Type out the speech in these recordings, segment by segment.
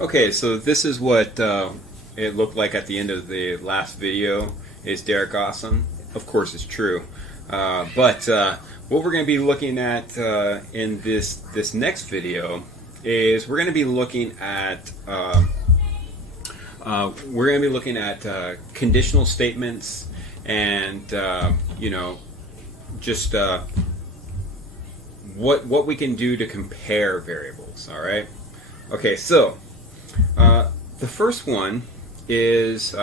Okay, so this is what it looked like at the end of the last video. Is Derek awesome? Of course it's true. But what we're going to be looking at in this next video is we're going to be looking at conditional statements and just what we can do to compare variables. All right. Okay, so the first one is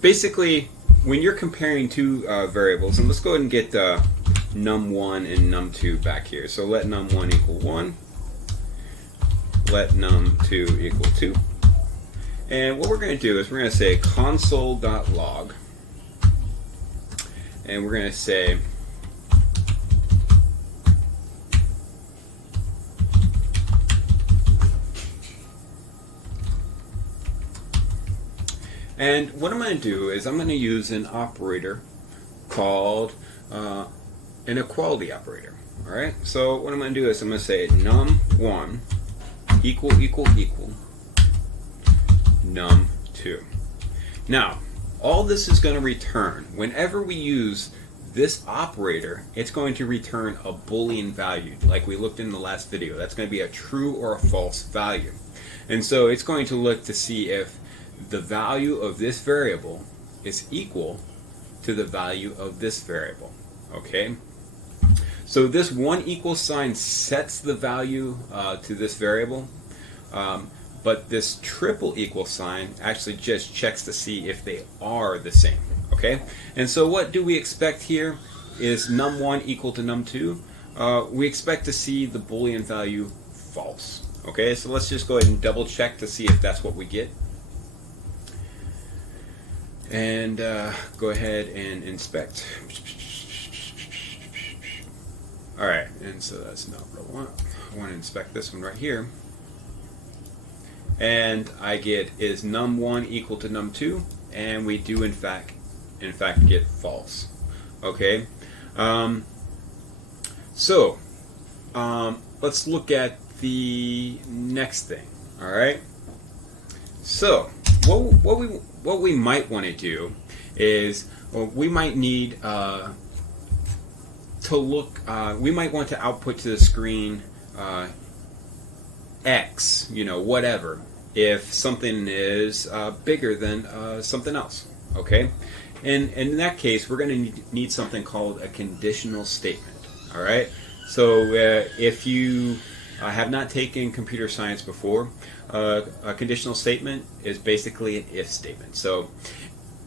basically when you're comparing two variables, and let's go ahead and get num1 and num2 back here. So let num1 equal 1, let num2 equal 2. And what we're going to do is we're going to say console.log, and we're going to say and what I'm going to do is I'm going to use an operator called an equality operator. All right. So what I'm going to do is I'm going to say num1 equal num2. Now, all this is going to return, whenever we use this operator, it's going to return a Boolean value, like we looked in the last video. That's going to be a true or a false value. And so it's going to look to see if the value of this variable is equal to the value of this variable. Okay? So this one equal sign sets the value to this variable, but this triple equal sign actually just checks to see if they are the same. Okay? And so what do we expect here is num1 equal to num2. We expect to see the Boolean value false. Okay? So let's just go ahead and double check to see if that's what we get. And go ahead and inspect. Alright, and so that's not what I want. I want to inspect this one right here. And I get is num1 equal to num2, and we do in fact get false. Okay? Let's look at the next thing. Alright? So what we might want to do is we might need we might want to output to the screen X, whatever, if something is bigger than something else. Okay, and in that case we're going to need something called a conditional statement. All right, so if you have not taken computer science before, a conditional statement is basically an if statement. So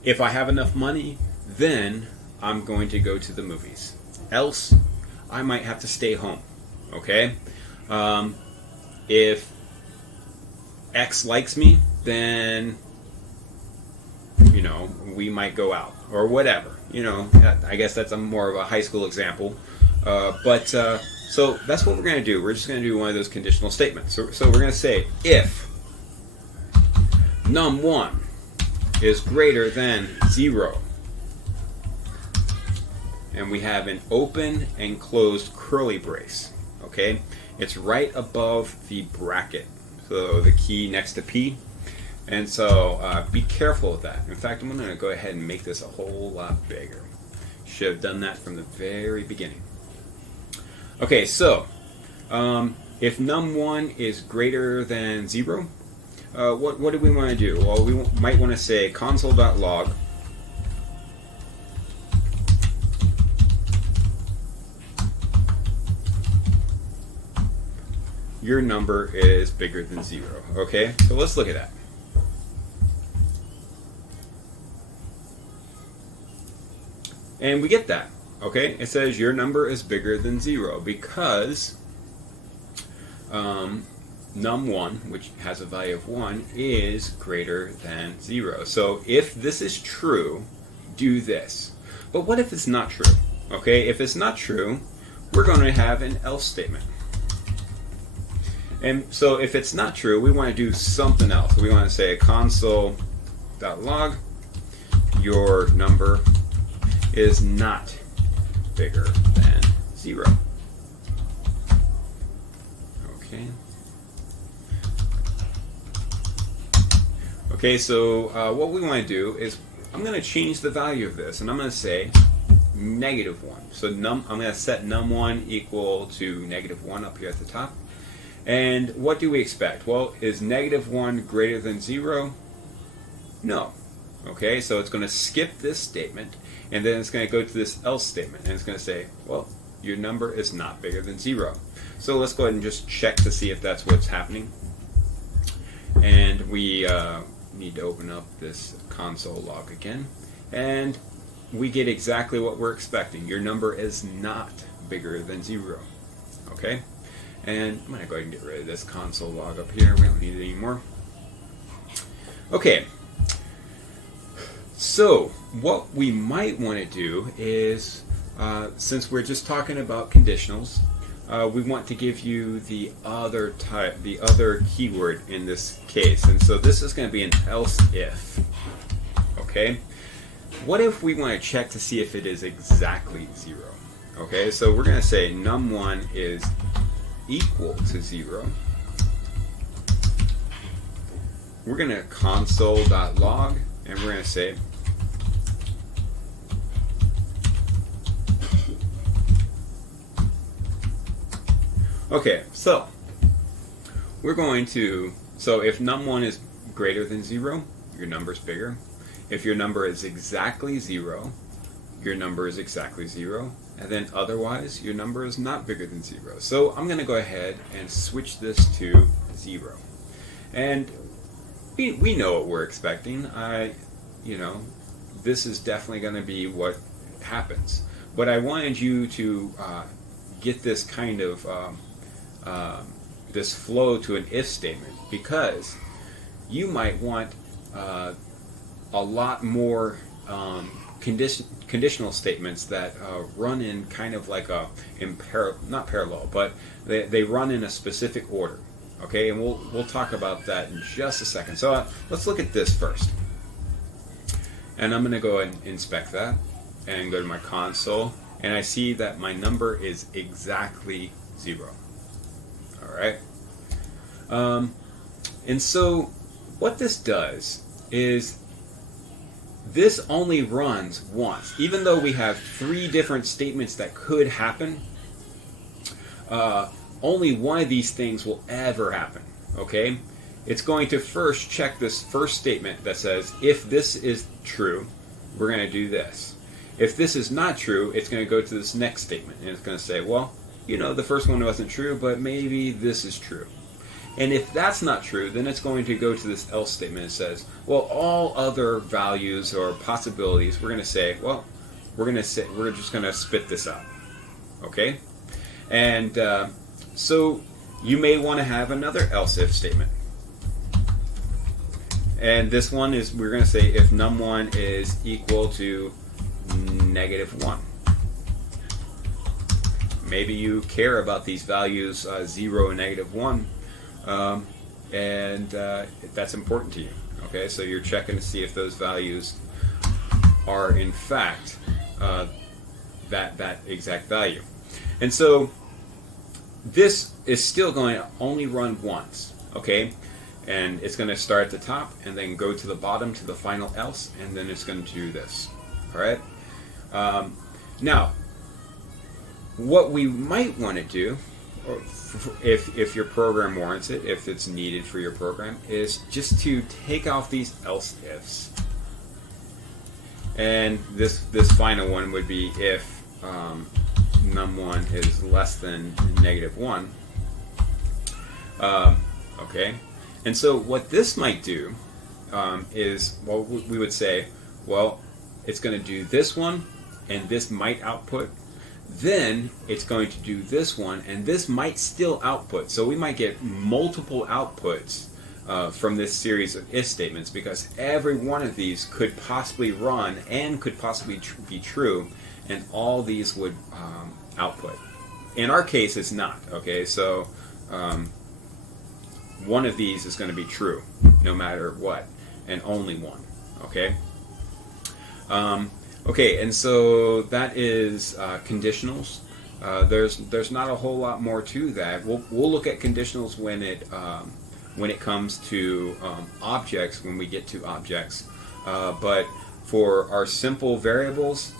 if I have enough money, then I'm going to go to the movies. Else, I might have to stay home. Okay? If X likes me, then we might go out or whatever. I guess that's more of a high school example. So that's what we're going to do. We're just going to do one of those conditional statements. So we're going to say if num1 is greater than 0, and we have an open and closed curly brace. Okay, it's right above the bracket, so the key next to P. And so be careful with that. In fact, I'm going to go ahead and make this a whole lot bigger. Should have done that from the very beginning. Okay, so if num1 is greater than 0, what do we want to do? Well, we might want to say console.log your number is bigger than 0. Okay, so let's look at that. And we get that. Okay, it says your number is bigger than 0 because num1, which has a value of 1, is greater than 0. So if this is true, do this. But what if it's not true? Okay, if it's not true, we're going to have an else statement. And so if it's not true, we want to do something else. We want to say console.log your number is not bigger than 0. Okay. Okay, so what we want to do is I'm going to change the value of this, and I'm going to say -1. So I'm going to set num1 equal to -1 up here at the top. And what do we expect? Well, is -1 greater than 0? No. Okay, so it's going to skip this statement, and then it's going to go to this else statement, and it's going to say, well, your number is not bigger than 0. So let's go ahead and just check to see if that's what's happening. And we need to open up this console log again, and we get exactly what we're expecting. Your number is not bigger than 0. Okay, and I'm going to go ahead and get rid of this console log up here. We don't need it anymore. Okay, so what we might want to do is, since we're just talking about conditionals, we want to give you the other type, the other keyword in this case, and so this is going to be an else if. Okay, what if we want to check to see if it is exactly 0? Okay, so we're going to say num1 is equal to 0. We're going to console.log, and we're going to say okay, so we're going to, so if num1 is greater than 0, your number is bigger. If your number is exactly 0, your number is exactly 0. And then otherwise, your number is not bigger than 0. So I'm going to go ahead and switch this to 0. And we know what we're expecting. This is definitely going to be what happens. But I wanted you to get this kind of this flow to an if statement, because you might want a lot more conditional statements that run in kind of like not parallel, but they run in a specific order. Okay, and we'll talk about that in just a second. So let's look at this first, and I'm going to go and inspect that and go to my console, and I see that my number is exactly 0. All right, and so what this does is this only runs once. Even though we have 3 different statements that could happen, only one of these things will ever happen. Okay, it's going to first check this first statement that says, if this is true, we're going to do this. If this is not true, it's going to go to this next statement, and it's going to say, well, the first one wasn't true, but maybe this is true. And if that's not true, then it's going to go to this else statement and says, well, all other values or possibilities, we're going to say, well, we're just going to spit this out. Okay? And so you may want to have another else if statement. And this one is, we're going to say if num1 is equal to -1. Maybe you care about these values 0 and -1. And that's important to you. Okay, so you're checking to see if those values are in fact that exact value. And so this is still going to only run once. Okay, and it's going to start at the top and then go to the bottom to the final else, and then it's going to do this. All right. Now, what we might want to do, or if your program warrants it, if it's needed for your program, is just to take off these else ifs. And this final one would be if num1 is less than -1. Okay, and so what this might do is, well, we would say, well, it's going to do this one, and this might output. Then it's going to do this one, and this might still output. So we might get multiple outputs from this series of if statements, because every one of these could possibly run and could possibly be true, and all these would output. In our case, it's not. Okay, so one of these is going to be true no matter what, and only one. Okay. Okay, and so that is conditionals. There's not a whole lot more to that. We'll look at conditionals when it when it comes to objects when we get to objects, but for our simple variables,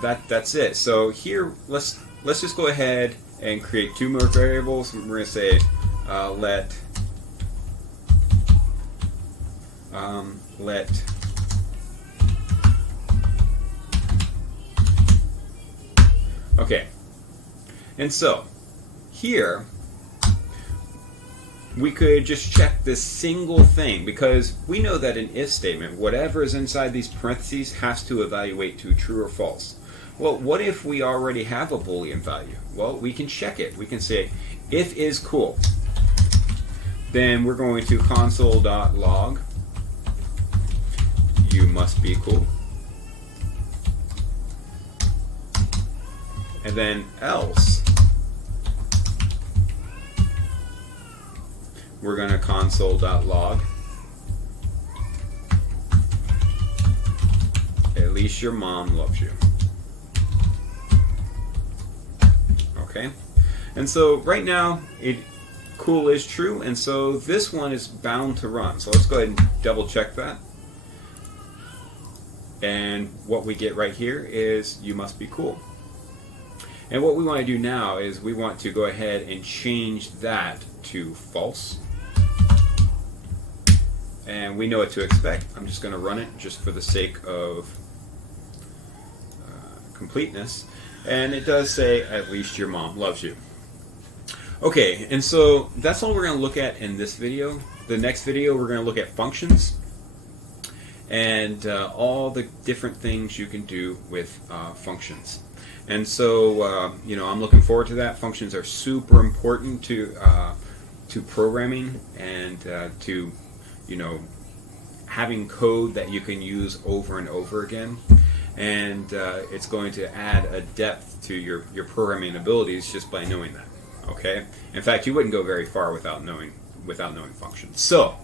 that's it. So here, let's just go ahead and create two more variables. We're going to say let okay, and so here we could just check this single thing, because we know that an if statement, whatever is inside these parentheses, has to evaluate to true or false. Well, what if we already have a Boolean value? Well, we can check it. We can say if is cool. Then we're going to console.log you must be cool. And then else, we're going to console.log at least your mom loves you. Okay, and so right now cool is true, and so this one is bound to run. So let's go ahead and double check that. And what we get right here is you must be cool. And what we want to do now is we want to go ahead and change that to false. And we know what to expect. I'm just going to run it just for the sake of completeness. And it does say, at least your mom loves you. Okay, and so that's all we're going to look at in this video. The next video, we're going to look at functions and all the different things you can do with functions. And so, I'm looking forward to that. Functions are super important to programming and to, having code that you can use over and over again. And it's going to add a depth to your programming abilities just by knowing that. Okay. In fact, you wouldn't go very far without knowing functions. So,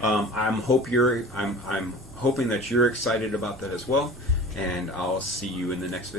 I'm hoping that you're excited about that as well. And I'll see you in the next video.